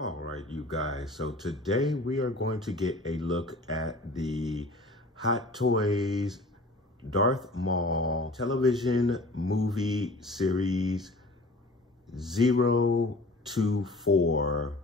All right, you guys, so today we are going to get a look at the Hot Toys Darth Maul television movie series 024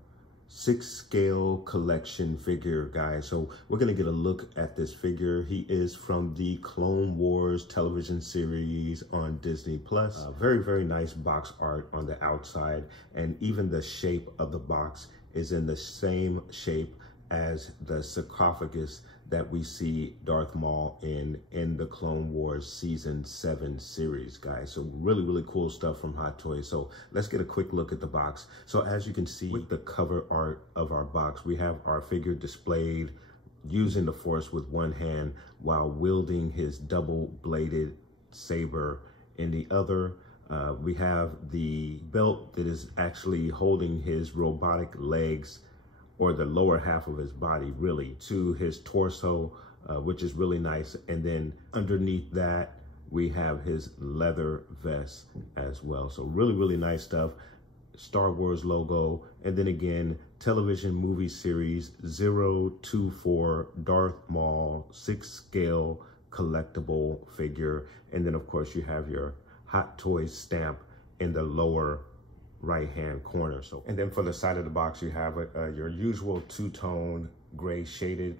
6-scale collection figure, guys. So we're going to get a look at this figure. He is from the Clone Wars television series on Disney Plus. Very, very nice box art on the outside, and even the shape of the box is in the same shape as the sarcophagus that we see Darth Maul in the Clone Wars Season 7 series, guys. So really, really cool stuff from Hot Toys. So let's get a quick look at the box. So as you can see with the cover art of our box, we have our figure displayed using the Force with one hand while wielding his double-bladed saber in the other. We have the belt that is actually holding his robotic legs, or the lower half of his body, really, to his torso, which is really nice. And then underneath that, we have his leather vest as well. So really, really nice stuff. Star Wars logo. And then again, television movie series 024 Darth Maul 6-scale collectible figure. And then of course you have your Hot Toys stamp in the lower right-hand corner. So, and then for the side of the box, you have your usual two-tone gray shaded,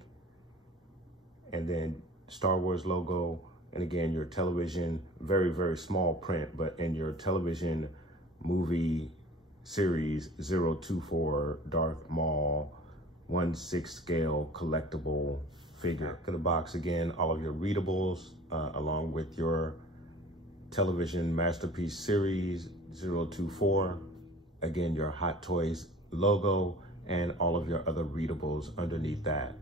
and then Star Wars logo, and again your television, very, very small print, but in your television movie series 024 Darth Maul 1/6 scale collectible figure. Back of the box again, all of your readables, along with your television masterpiece series 024. Again, your Hot Toys logo and all of your other readables underneath that.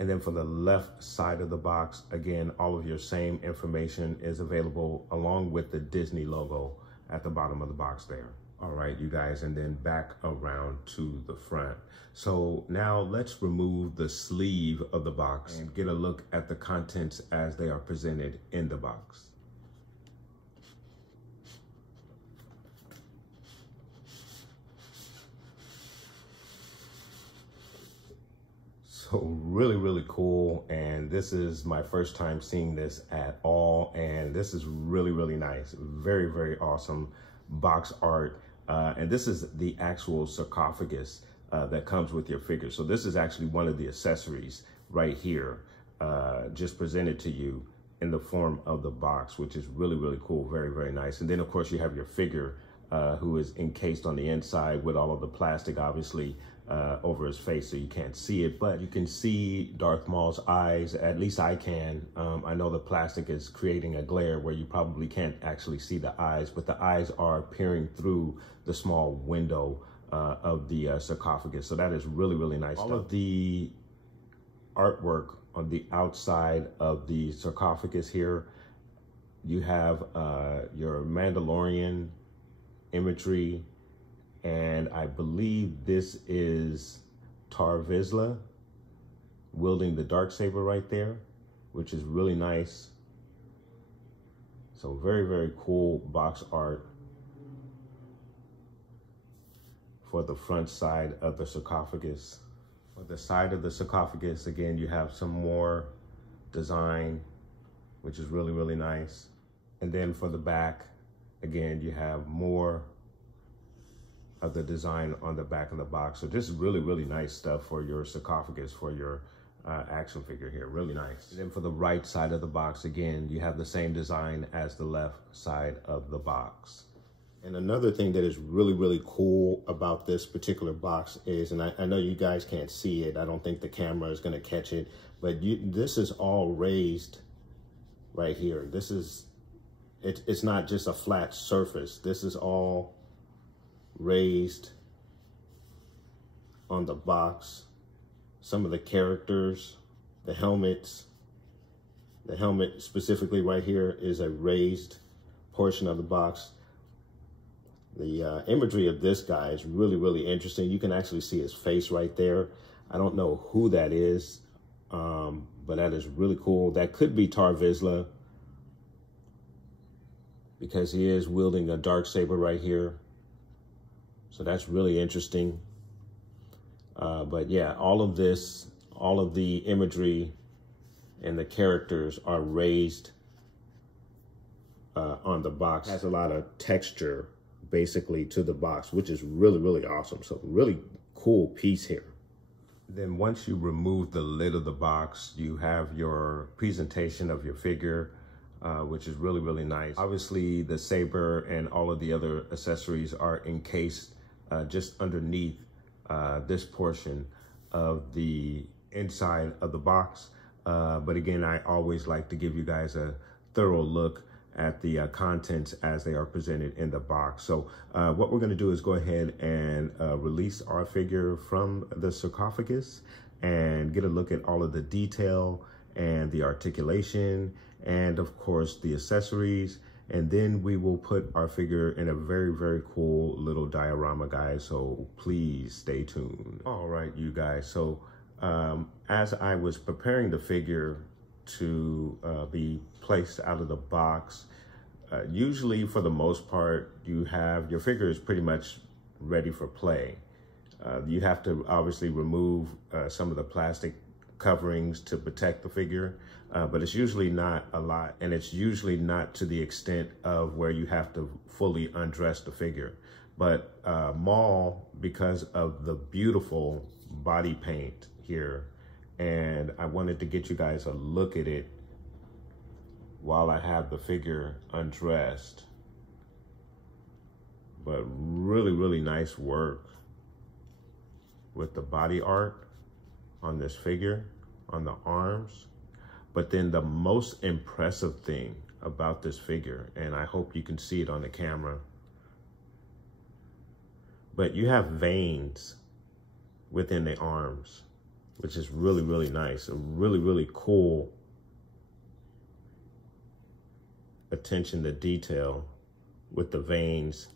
And then for the left side of the box, again, all of your same information is available along with the Disney logo at the bottom of the box there. All right, you guys, and then back around to the front. So now let's remove the sleeve of the box and get a look at the contents as they are presented in the box. So really, really cool. And this is my first time seeing this at all. And this is really, really nice. Very, very awesome box art. And this is the actual sarcophagus that comes with your figure. So this is actually one of the accessories right here, just presented to you in the form of the box, which is really, really cool. Very, very nice. And then of course you have your figure who is encased on the inside with all of the plastic, obviously, over his face, so you can't see it, but you can see Darth Maul's eyes. At least I can. I know the plastic is creating a glare where you probably can't actually see the eyes, but the eyes are peering through the small window of the sarcophagus. So that is really, really nice. All of the artwork on the outside of the sarcophagus here, you have your Mandalorian imagery, and I believe this is Tar Vizsla wielding the darksaber right there, which is really nice. So very, very cool box art for the front side of the sarcophagus. On the side of the sarcophagus, again, you have some more design, which is really, really nice. And then for the back, again, you have more of the design on the back of the box. So this is really, really nice stuff for your sarcophagus, for your action figure here. Really nice. And then for the right side of the box, again, you have the same design as the left side of the box. And another thing that is really, really cool about this particular box is, and I know you guys can't see it, I don't think the camera is going to catch it, but this is all raised right here. This is, it's not just a flat surface. This is all raised on the box some of the characters, the helmets. The helmet specifically right here is a raised portion of the box. The imagery of this guy is really, really interesting. You can actually see his face right there. I don't know who that is, but that is really cool. That could be Tar Vizsla, because he is wielding a darksaber right here. So that's really interesting. But yeah, all of the imagery and the characters are raised on the box. It has a lot of texture basically to the box, which is really, really awesome. So really cool piece here. Then once you remove the lid of the box, you have your presentation of your figure, which is really, really nice. Obviously, the saber and all of the other accessories are encased just underneath this portion of the inside of the box. But again, I always like to give you guys a thorough look at the contents as they are presented in the box. So what we're going to do is go ahead and release our figure from the sarcophagus and get a look at all of the detail and the articulation and of course the accessories. And then we will put our figure in a very, very cool little diorama, guys. So please stay tuned. All right, you guys. So as I was preparing the figure to be placed out of the box, usually for the most part, your figure is pretty much ready for play. You have to obviously remove some of the plastic coverings to protect the figure, but it's usually not a lot, and it's usually not to the extent of where you have to fully undress the figure. But Maul, because of the beautiful body paint here, and I wanted to get you guys a look at it while I have the figure undressed. But really, really nice work with the body art on this figure, on the arms. But then the most impressive thing about this figure, and I hope you can see it on the camera, but you have veins within the arms, which is really, really nice. A really, really cool attention to detail with the veins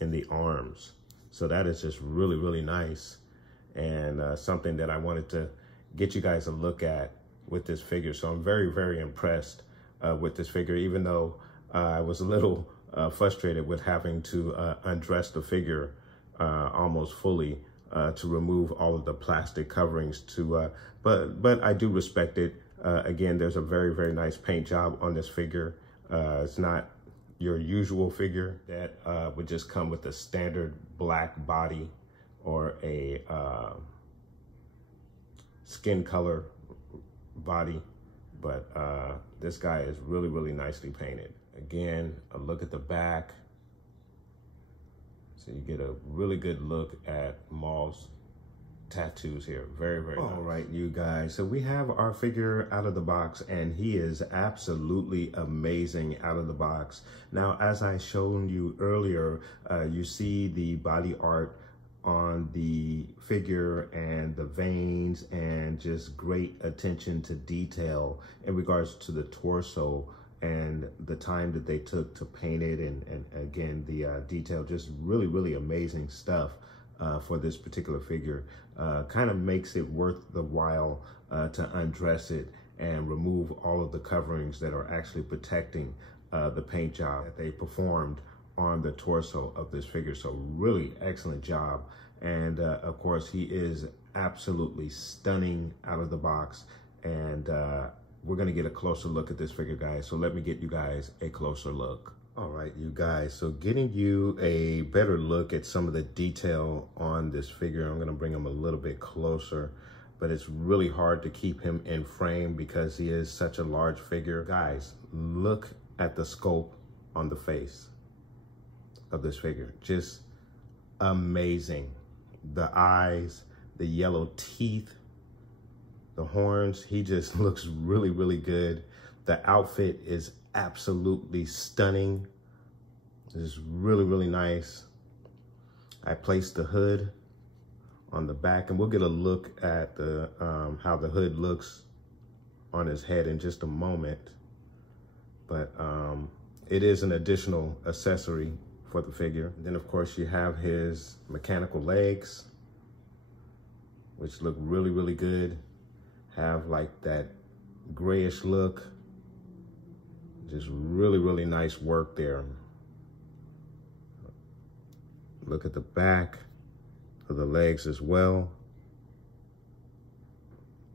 in the arms. So that is just really, really nice, and something that I wanted to get you guys a look at with this figure. So I'm very, very impressed with this figure, even though I was a little frustrated with having to undress the figure almost fully to remove all of the plastic coverings but I do respect it. Again, there's a very, very nice paint job on this figure. It's not your usual figure that would just come with a standard black body or a skin color body, but this guy is really, really nicely painted. Again, a look at the back. So you get a really good look at Maul's tattoos here. Very, very nice. All right, you guys. So we have our figure out of the box, and he is absolutely amazing out of the box. Now, as I showed you earlier, you see the body art on the figure and the veins, and just great attention to detail in regards to the torso and the time that they took to paint it, and again, the detail. Just really, really amazing stuff for this particular figure. Kind of makes it worth the while to undress it and remove all of the coverings that are actually protecting the paint job that they performed on the torso of this figure. So really excellent job. And of course, he is absolutely stunning out of the box. And we're gonna get a closer look at this figure, guys. So let me get you guys a closer look. All right, you guys, so getting you a better look at some of the detail on this figure, I'm gonna bring him a little bit closer, but it's really hard to keep him in frame because he is such a large figure. Guys, look at the sculpt on the face of this figure. Just amazing. The eyes, the yellow teeth, the horns, he just looks really, really good. The outfit is absolutely stunning. It's really, really nice. I placed the hood on the back, and we'll get a look at the how the hood looks on his head in just a moment. But it is an additional accessory for the figure. And then of course you have his mechanical legs, which look really, really good. Have like that grayish look. Just really, really nice work there. Look at the back of the legs as well.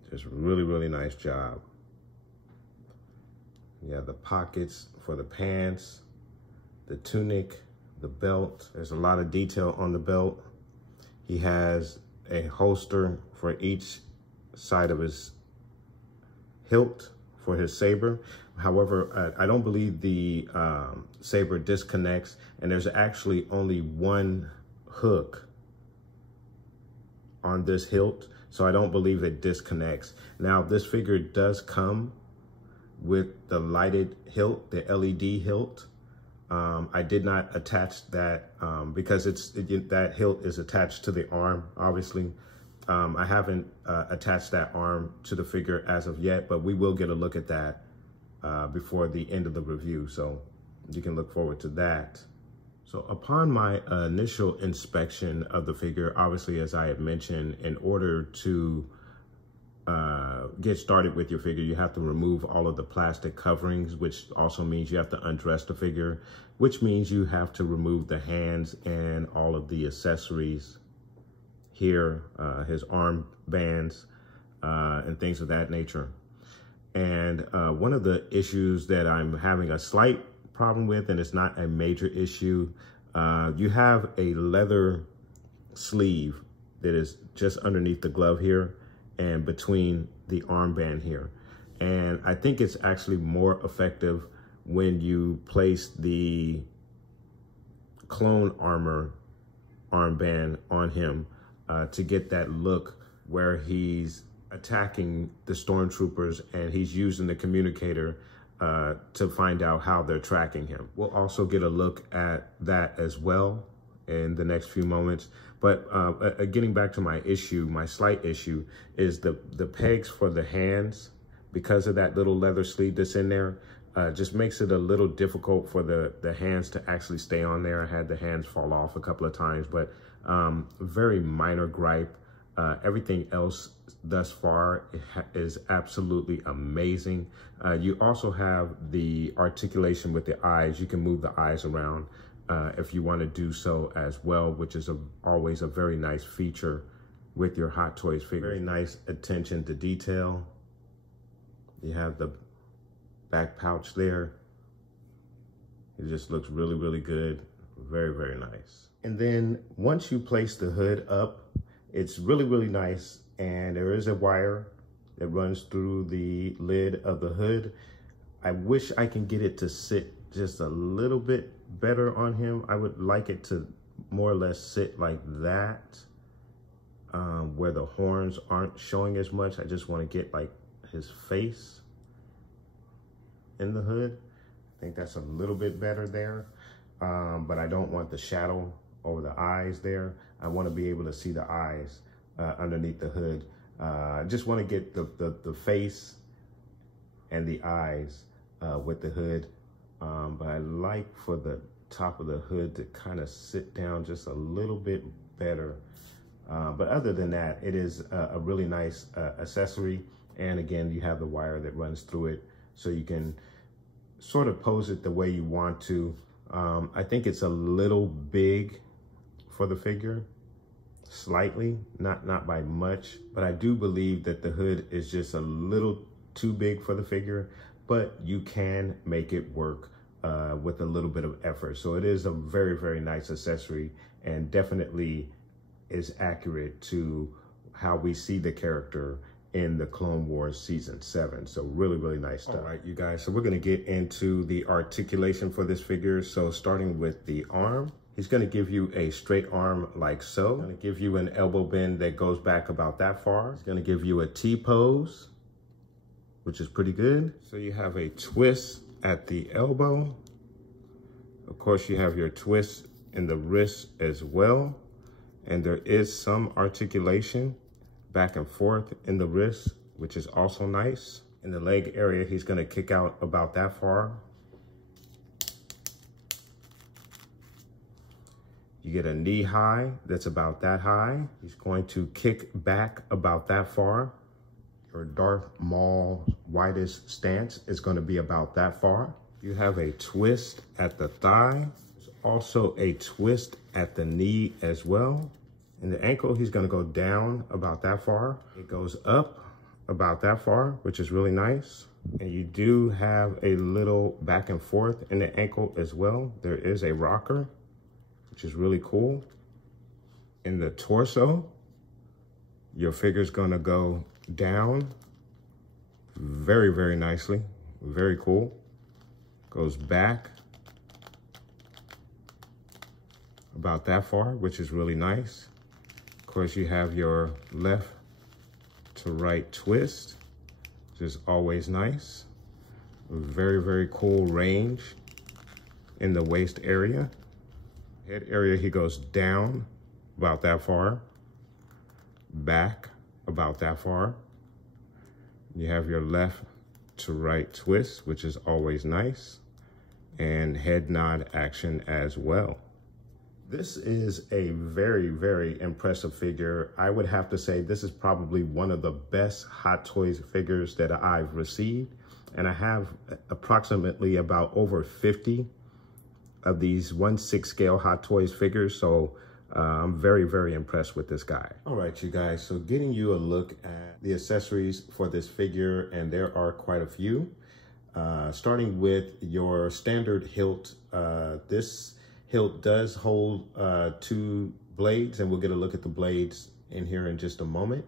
Just really, really nice job. Yeah, the pockets for the pants, the tunic, the belt. There's a lot of detail on the belt. He has a holster for each side of his hilt for his saber. However, I don't believe the saber disconnects, and there's actually only one hook on this hilt, so I don't believe it disconnects. Now, this figure does come with the lighted hilt, the LED hilt. I did not attach that because that hilt is attached to the arm, obviously. I haven't attached that arm to the figure as of yet, but we will get a look at that before the end of the review, so you can look forward to that. So upon my initial inspection of the figure, obviously, as I had mentioned, in order to get started with your figure, you have to remove all of the plastic coverings, which also means you have to undress the figure, which means you have to remove the hands and all of the accessories here, his arm bands and things of that nature. And one of the issues that I'm having a slight problem with, and it's not a major issue, you have a leather sleeve that is just underneath the glove here and between the armband here. And I think it's actually more effective when you place the clone armor armband on him to get that look where he's attacking the stormtroopers and he's using the communicator to find out how they're tracking him. We'll also get a look at that as well in the next few moments. But getting back to my issue, my slight issue is the pegs for the hands, because of that little leather sleeve that's in there, just makes it a little difficult for the hands to actually stay on there. I had the hands fall off a couple of times, but very minor gripe. Everything else thus far is absolutely amazing. You also have the articulation with the eyes. You can move the eyes around if you want to do so as well, which is always a very nice feature with your Hot Toys figure. Very nice attention to detail. You have the back pouch there. It just looks really, really good. Very, very nice. And then once you place the hood up, it's really, really nice. And there is a wire that runs through the lid of the hood. I wish I can get it to sit just a little bit better on him. I would like it to more or less sit like that, where the horns aren't showing as much. I just want to get like his face in the hood. I think that's a little bit better there, but I don't want the shadow over the eyes there. I want to be able to see the eyes underneath the hood. I just want to get the face and the eyes with the hood, but I like for the top of the hood to kind of sit down just a little bit better. But other than that, it is a really nice accessory. And again, you have the wire that runs through it, so you can sort of pose it the way you want to. I think it's a little big for the figure, slightly, not by much, but I do believe that the hood is just a little too big for the figure, but you can make it work with a little bit of effort. So it is a very, very nice accessory, and definitely is accurate to how we see the character in the Clone Wars Season 7. So really, really nice stuff. All right, you guys, so we're gonna get into the articulation for this figure. So starting with the arm, he's gonna give you a straight arm like so. Gonna give you an elbow bend that goes back about that far. He's gonna give you a T-pose, which is pretty good. So you have a twist at the elbow. Of course, you have your twist in the wrist as well. And there is some articulation back and forth in the wrist, which is also nice. In the leg area, he's gonna kick out about that far. You get a knee high that's about that high. He's going to kick back about that far. Your Darth Maul widest stance is gonna be about that far. You have a twist at the thigh. There's also a twist at the knee as well. In the ankle, he's gonna go down about that far. It goes up about that far, which is really nice. And you do have a little back and forth in the ankle as well. There is a rocker, which is really cool. In the torso, your figure's gonna go down very, very nicely. Very cool. Goes back about that far, which is really nice. Of course, you have your left to right twist, which is always nice. Very, very cool range in the waist area. Head area, he goes down about that far, back about that far. You have your left to right twist, which is always nice, and head nod action as well. This is a very, very impressive figure. I would have to say this is probably one of the best Hot Toys figures that I've received. And I have approximately about over 50 of these 1/6 scale Hot Toys figures. So I'm very, very impressed with this guy. All right, you guys, so getting you a look at the accessories for this figure, and there are quite a few. Starting with your standard hilt. This hilt does hold 2 blades, and we'll get a look at the blades in here in just a moment.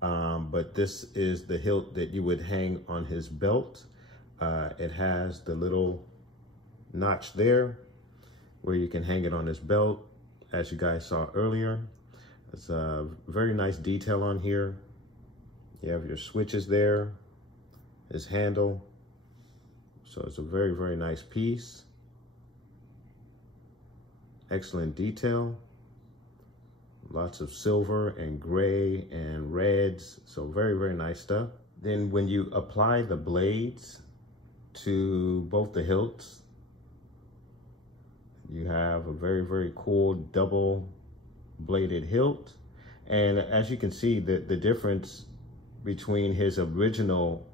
But this is the hilt that you would hang on his belt. It has the little notch there where you can hang it on his belt, as you guys saw earlier. It's a very nice detail on here. You have your switches there, his handle. So it's a very, very nice piece. Excellent detail. Lots of silver and gray and reds. So very, very nice stuff. Then when you apply the blades to both the hilts, you have a very, very cool double bladed hilt. And as you can see, the difference between his original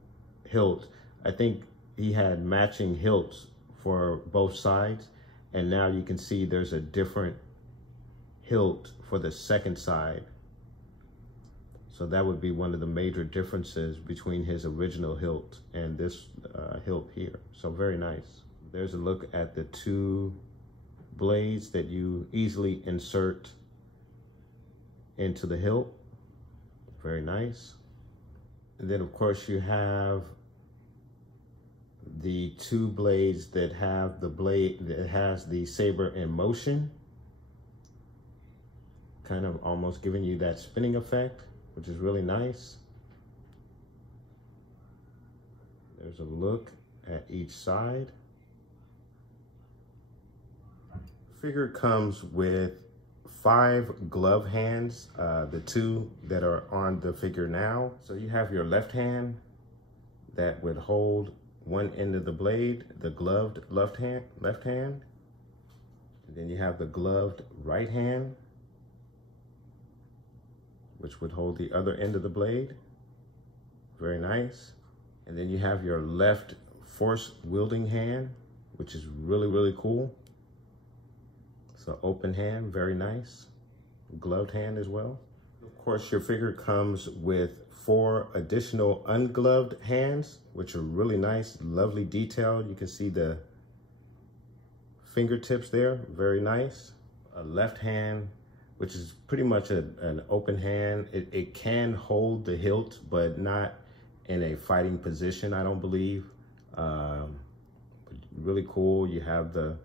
hilt, I think he had matching hilts for both sides. And now you can see there's a different hilt for the second side. So that would be one of the major differences between his original hilt and this hilt here. So very nice. There's a look at the 2 blades that you easily insert into the hilt. Very nice. And then of course you have the 2 blades that have the blade that has the saber in motion, kind of almost giving you that spinning effect, which is really nice. There's a look at each side. Figure comes with 5 glove hands, the 2 that are on the figure now. So you have your left hand that would hold one end of the blade, the gloved left hand. And then you have the gloved right hand, which would hold the other end of the blade. Very nice. And then you have your left force wielding hand, which is really, really cool. So open hand, very nice. Gloved hand as well. Of course, your figure comes with 4 additional ungloved hands, which are really nice, lovely detail. You can see the fingertips there, very nice. A left hand, which is pretty much an open hand. It can hold the hilt, but not in a fighting position, I don't believe. Really cool. You have the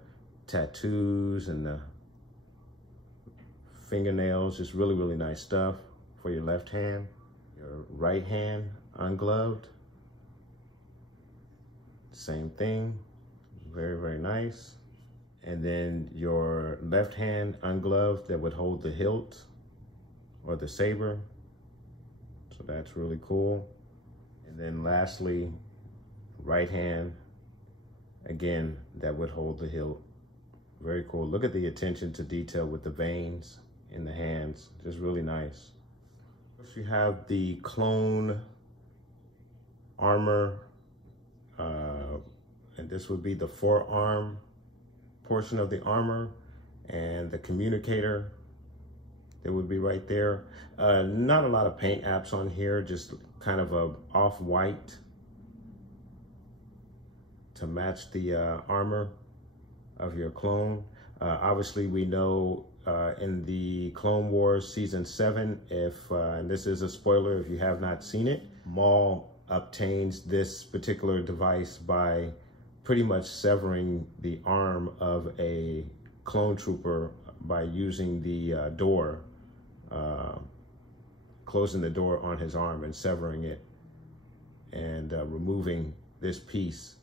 tattoos and the fingernails, just really, really nice stuff for your left hand. Your right hand ungloved, same thing, very, very nice. And then your left hand ungloved that would hold the hilt, or the saber. So that's really cool. And then lastly, right hand, again, that would hold the hilt. Very cool. Look at the attention to detail with the veins in the hands. Just really nice. First, you have the clone armor, and this would be the forearm portion of the armor, and the communicator that would be right there. Not a lot of paint apps on here, just kind of a off-white to match the armor of your clone. Obviously, we know in the Clone Wars Season 7, and this is a spoiler if you have not seen it, Maul obtains this particular device by pretty much severing the arm of a clone trooper by using the door, closing the door on his arm and severing it and removing this piece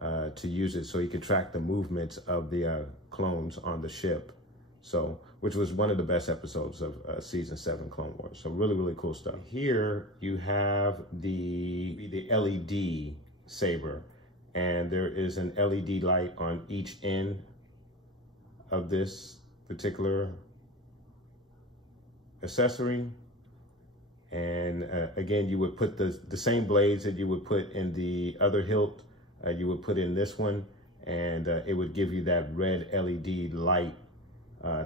to use it so he could track the movements of the clones on the ship. So, which was one of the best episodes of Season 7 Clone Wars. So really, really cool stuff. Here you have the LED saber, and there is an LED light on each end of this particular accessory. And again, you would put the same blades that you would put in the other hilt, you would put in this one, and it would give you that red LED light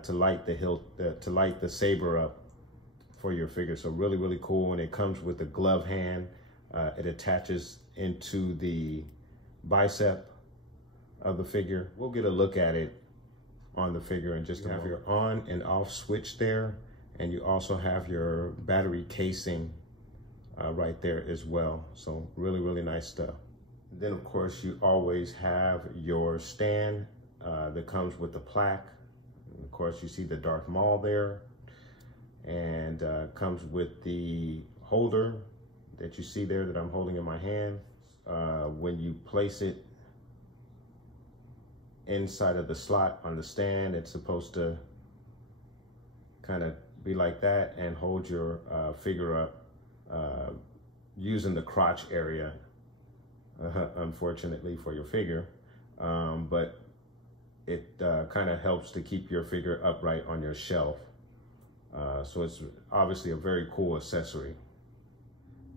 to light the hilt, to light the saber up for your figure. So really, really cool. And it comes with a glove hand. It attaches into the bicep of the figure. We'll get a look at it on the figure and just have your on and off switch there. And you also have your battery casing right there as well. So really, really nice stuff. And then of course you always have your stand that comes with the plaque. And of course you see the Darth Maul there, and comes with the holder that you see there that I'm holding in my hand. When you place it inside of the slot on the stand, it's supposed to kind of be like that and hold your figure up using the crotch area, unfortunately for your figure, but it kind of helps to keep your figure upright on your shelf. So it's obviously a very cool accessory.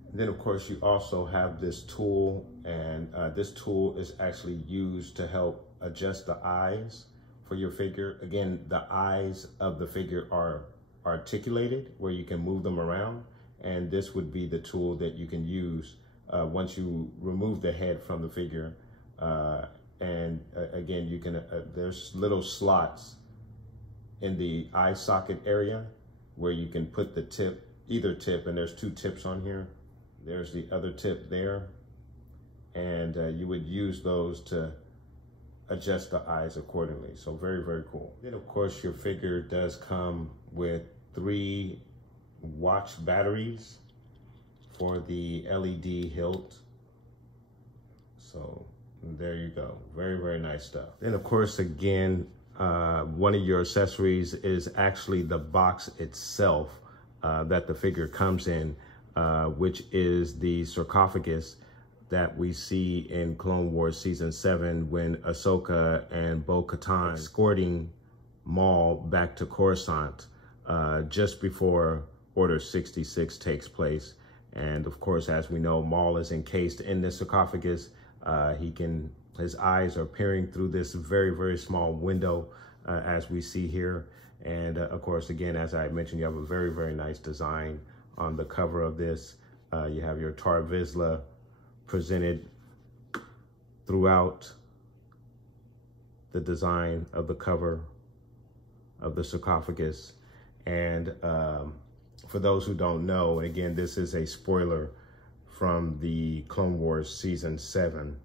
And then of course you also have this tool, and this tool is actually used to help adjust the eyes for your figure. Again, the eyes of the figure are articulated where you can move them around, and this would be the tool that you can use once you remove the head from the figure. Again, you can there's little slots in the eye socket area where you can put the tip, either tip, and there's two tips on here. There's the other tip there, and you would use those to adjust the eyes accordingly. So very, very cool. Then of course your figure does come with 3 watch batteries for the LED hilt. So there you go. Very, very nice stuff. Then of course, again, one of your accessories is actually the box itself that the figure comes in, which is the sarcophagus that we see in Clone Wars Season 7 when Ahsoka and Bo-Katan escorting Maul back to Coruscant just before Order 66 takes place. And of course, as we know, Maul is encased in the sarcophagus. His eyes are peering through this very, very small window as we see here. And of course, again, as I mentioned, you have a very, very nice design on the cover of this. You have your Tar Vizsla presented throughout the design of the cover of the sarcophagus. And for those who don't know, and again, this is a spoiler from the Clone Wars Season 7,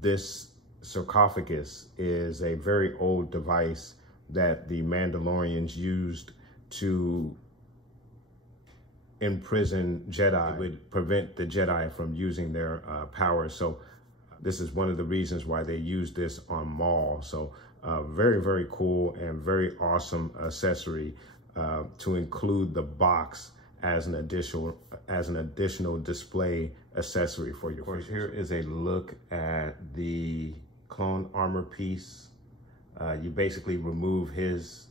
this sarcophagus is a very old device that the Mandalorians used to imprison Jedi. It would prevent the Jedi from using their powers. So this is one of the reasons why they used this on Maul. So very, very cool and very awesome accessory. to include the box as an additional display accessory for your figures. Here is a look at the clone armor piece. You basically remove his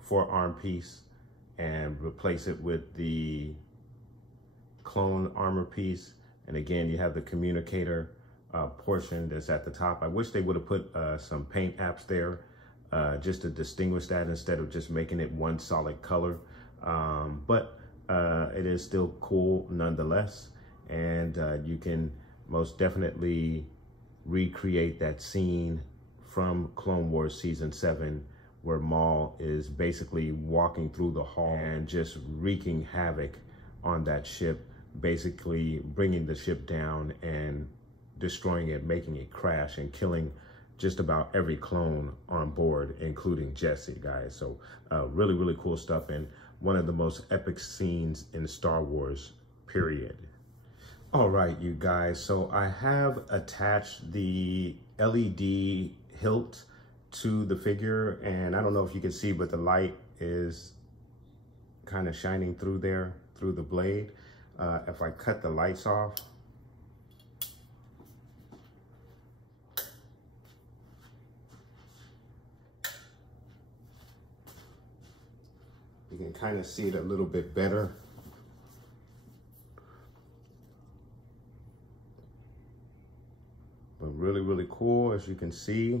forearm piece and replace it with the clone armor piece. And again, you have the communicator portion that's at the top. I wish they would have put some paint apps there just to distinguish that instead of just making it one solid color. But it is still cool nonetheless. And you can most definitely recreate that scene from Clone Wars Season 7 where Maul is basically walking through the hall and just wreaking havoc on that ship, basically bringing the ship down and destroying it, making it crash and killing just about every clone on board, including Jesse, guys. So really, really cool stuff, and one of the most epic scenes in Star Wars, period. All right, you guys, so I have attached the LED hilt to the figure, and I don't know if you can see, but the light is kind of shining through there, through the blade. If I cut the lights off, you can kind of see it a little bit better. But really, really cool, as you can see.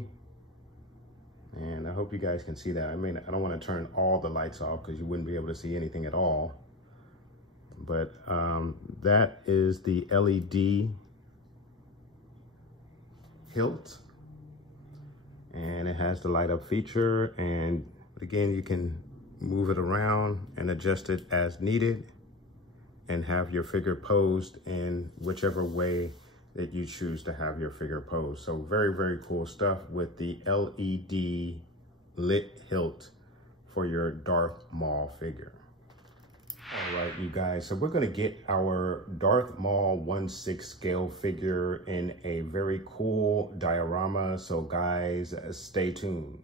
And I hope you guys can see that. I mean, I don't want to turn all the lights off because you wouldn't be able to see anything at all. But that is the LED hilt. And it has the light up feature. And again, you can move it around and adjust it as needed and have your figure posed in whichever way that you choose to have your figure posed. So very, very cool stuff with the LED lit hilt for your Darth Maul figure. All right, you guys, so we're gonna get our Darth Maul 1/6 scale figure in a very cool diorama. So guys, stay tuned.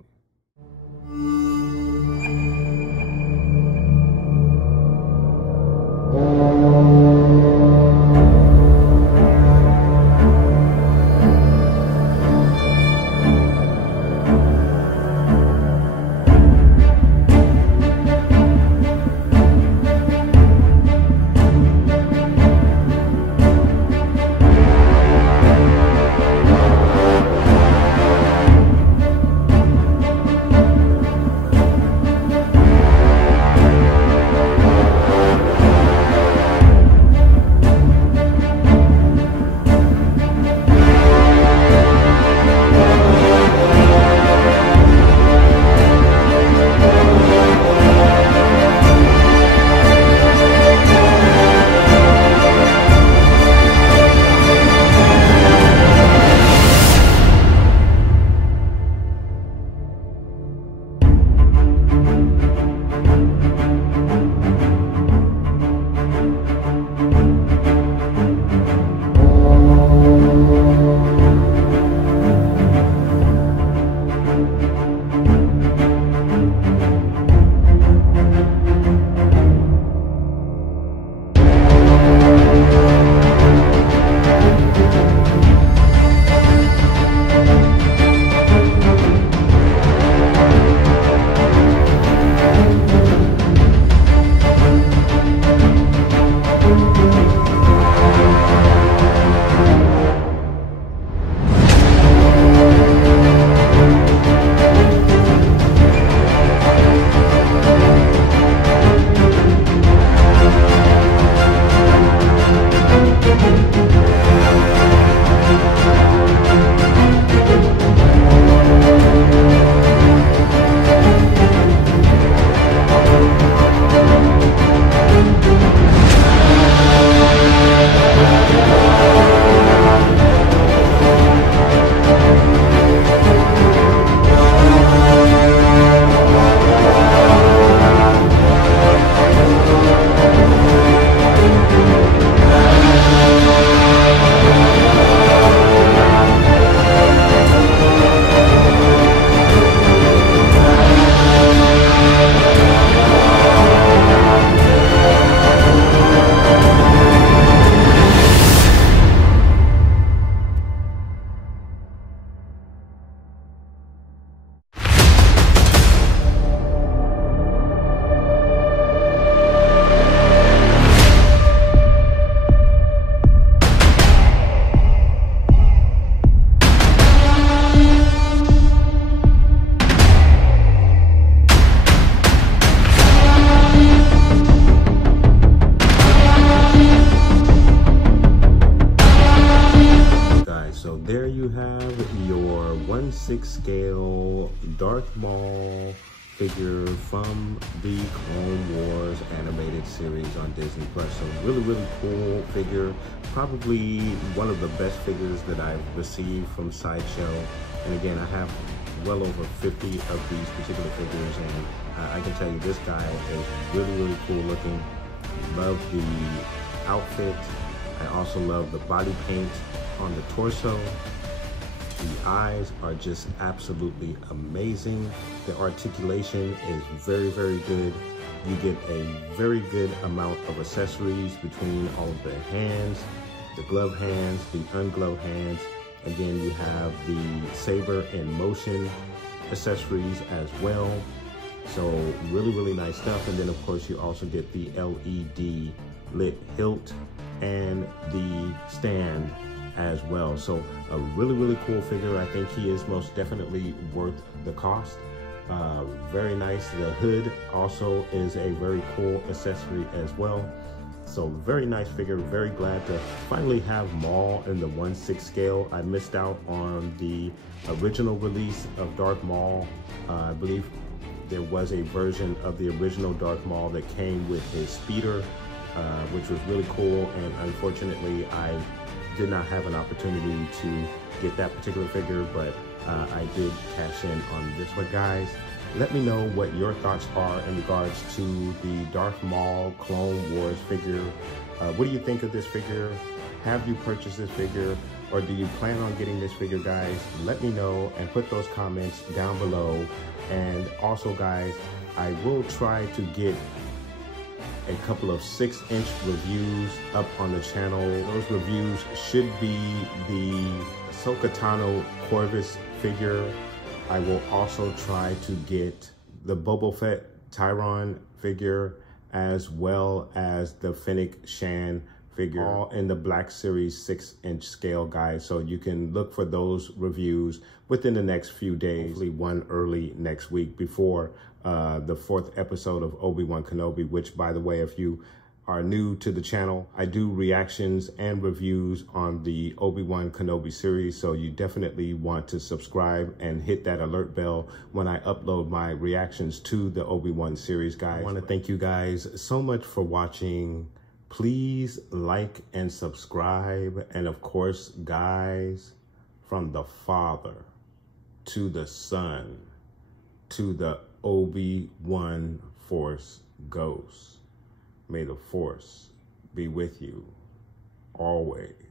1/6 scale Darth Maul figure from the Clone Wars animated series on Disney Plus. So really cool figure. Probably one of the best figures that I've received from Sideshow. And again, I have well over 50 of these particular figures, and I can tell you this guy is really cool looking. Love the outfit. I also love the body paint on the torso. The eyes are just absolutely amazing. The articulation is very good. You get a very good amount of accessories between all of the hands, the glove hands, the ungloved hands. Again, you have the saber in motion accessories as well. So really nice stuff. And then of course you also get the LED lit hilt and the stand as well. So a really cool figure. I think he is most definitely worth the cost. Very nice. The hood also is a very cool accessory as well. So very nice figure. Very glad to finally have Maul in the 1/6 scale. I missed out on the original release of Darth Maul. I believe there was a version of the original Darth Maul that came with his speeder, which was really cool. And unfortunately, I did not have an opportunity to get that particular figure, but I did cash in on this one, guys. Let me know what your thoughts are in regards to the Darth Maul Clone Wars figure. What do you think of this figure? Have you purchased this figure, or do you plan on getting this figure, guys? Let me know and put those comments down below. And also, guys, I will try to get a couple of 6-inch reviews up on the channel. Those reviews should be the Ahsoka Tano Corvus figure. I will also try to get the Boba Fett Tyron figure, as well as the Fennec Shan figure, all in the Black Series 6-inch scale, guys. So you can look for those reviews within the next few days, hopefully one early next week before the 4th episode of Obi-Wan Kenobi, which, by the way, if you are new to the channel, I do reactions and reviews on the Obi-Wan Kenobi series, so you definitely want to subscribe and hit that alert bell when I upload my reactions to the Obi-Wan series, guys. I want to thank you guys so much for watching. Please like and subscribe. And of course, guys, from the Father to the Son to the Obi-Wan Force Ghost, may the Force be with you always.